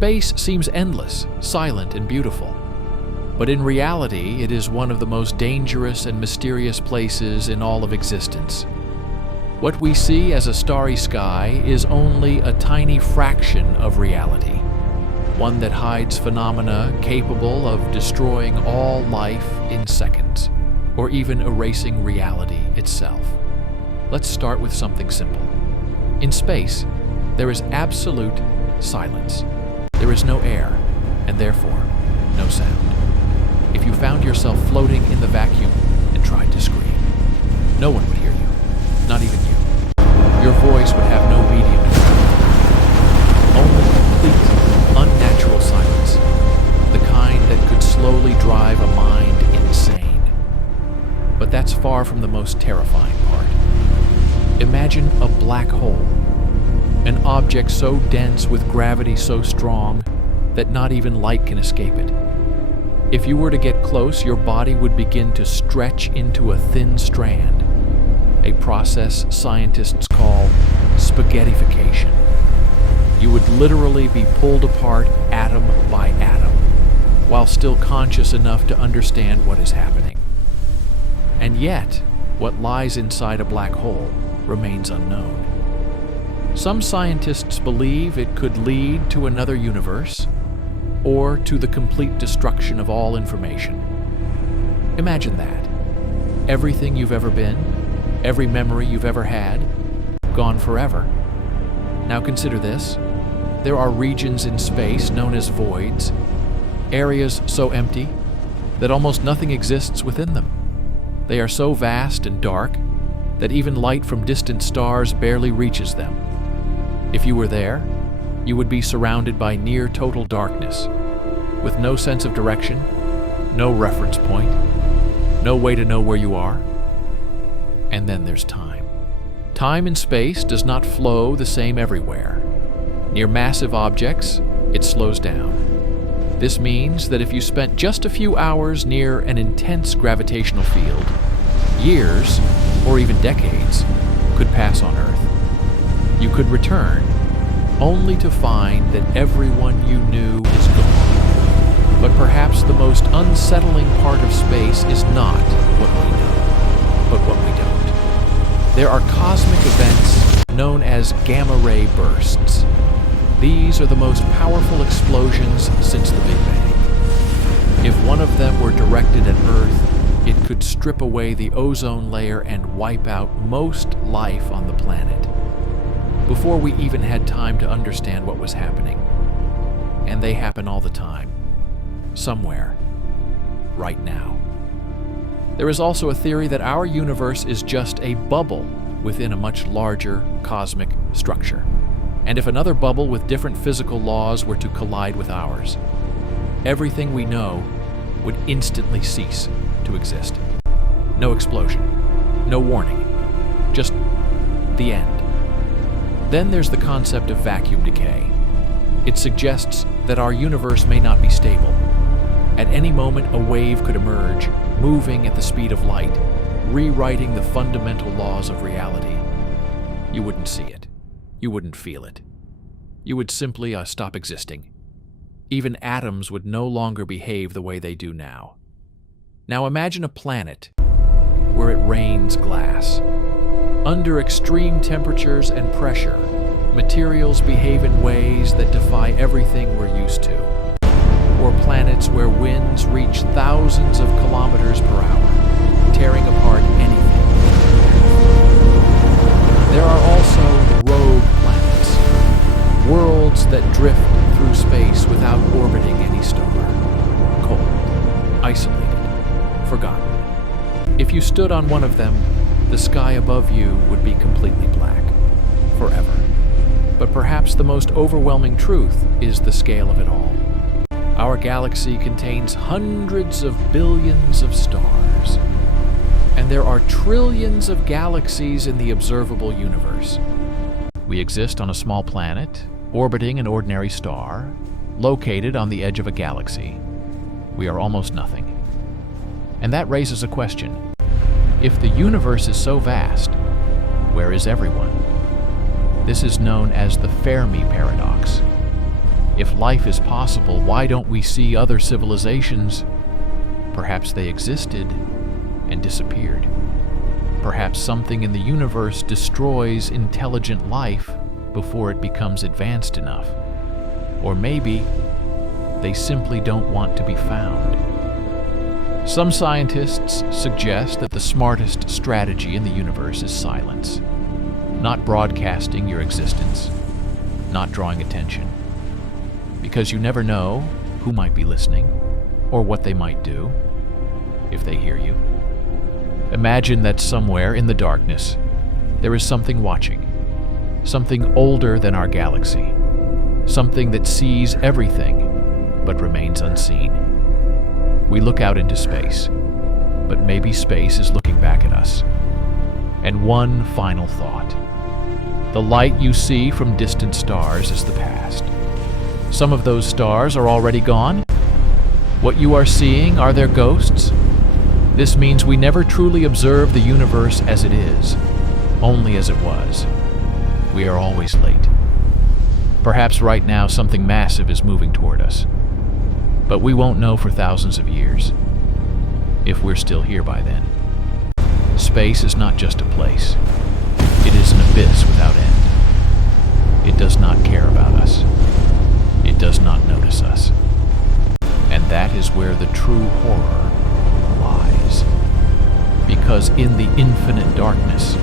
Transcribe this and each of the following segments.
Space seems endless, silent, and beautiful. But in reality, it is one of the most dangerous and mysterious places in all of existence. What we see as a starry sky is only a tiny fraction of reality, one that hides phenomena capable of destroying all life in seconds, or even erasing reality itself. Let's start with something simple. In space, there is absolute silence. There is no air, and therefore, no sound. If you found yourself floating in the vacuum and tried to scream, no one would hear you, not even you. Your voice would have no medium to communicate. Only complete, unnatural silence, the kind that could slowly drive a mind insane. But that's far from the most terrifying part. Imagine a black hole, an object so dense with gravity so strong that not even light can escape it. If you were to get close, your body would begin to stretch into a thin strand, a process scientists call spaghettification. You would literally be pulled apart atom by atom, while still conscious enough to understand what is happening. And yet, what lies inside a black hole remains unknown. Some scientists believe it could lead to another universe, or to the complete destruction of all information. Imagine that. Everything you've ever been, every memory you've ever had, gone forever. Now consider this. There are regions in space known as voids, areas so empty that almost nothing exists within them. They are so vast and dark that even light from distant stars barely reaches them. If you were there, you would be surrounded by near total darkness, with no sense of direction, no reference point, no way to know where you are. And then there's time. Time in space does not flow the same everywhere. Near massive objects, it slows down. This means that if you spent just a few hours near an intense gravitational field, years, or even decades, could pass on Earth. You could return, only to find that everyone you knew is gone. But perhaps the most unsettling part of space is not what we know, but what we don't. There are cosmic events known as gamma-ray bursts. These are the most powerful explosions since the Big Bang. If one of them were directed at Earth, it could strip away the ozone layer and wipe out most life on the planet, before we even had time to understand what was happening. And they happen all the time, somewhere, right now. There is also a theory that our universe is just a bubble within a much larger cosmic structure. And if another bubble with different physical laws were to collide with ours, everything we know would instantly cease to exist. No explosion, no warning, just the end. Then there's the concept of vacuum decay. It suggests that our universe may not be stable. At any moment, a wave could emerge, moving at the speed of light, rewriting the fundamental laws of reality. You wouldn't see it. You wouldn't feel it. You would simply stop existing. Even atoms would no longer behave the way they do now. Now imagine a planet where it rains glass. Under extreme temperatures and pressure, materials behave in ways that defy everything we're used to. Or planets where winds reach thousands of kilometers per hour, tearing apart anything. There are also rogue planets, worlds that drift through space without orbiting any star. Cold, isolated, forgotten. If you stood on one of them, the sky above you would be completely black, forever. But perhaps the most overwhelming truth is the scale of it all. Our galaxy contains hundreds of billions of stars, and there are trillions of galaxies in the observable universe. We exist on a small planet, orbiting an ordinary star, located on the edge of a galaxy. We are almost nothing. And that raises a question. If the universe is so vast, where is everyone? This is known as the Fermi paradox. If life is possible, why don't we see other civilizations? Perhaps they existed and disappeared. Perhaps something in the universe destroys intelligent life before it becomes advanced enough. Or maybe they simply don't want to be found. Some scientists suggest that the smartest strategy in the universe is silence. Not broadcasting your existence, not drawing attention. Because you never know who might be listening or what they might do if they hear you. Imagine that somewhere in the darkness there is something watching, something older than our galaxy, something that sees everything but remains unseen. We look out into space, but maybe space is looking back at us. And one final thought. The light you see from distant stars is the past. Some of those stars are already gone. What you are seeing are their ghosts. This means we never truly observe the universe as it is, only as it was. We are always late. Perhaps right now something massive is moving toward us, but we won't know for thousands of years, if we're still here by then. Space is not just a place. It is an abyss without end. It does not care about us. It does not notice us. And that is where the true horror lies. Because in the infinite darkness,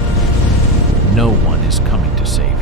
no one is coming to save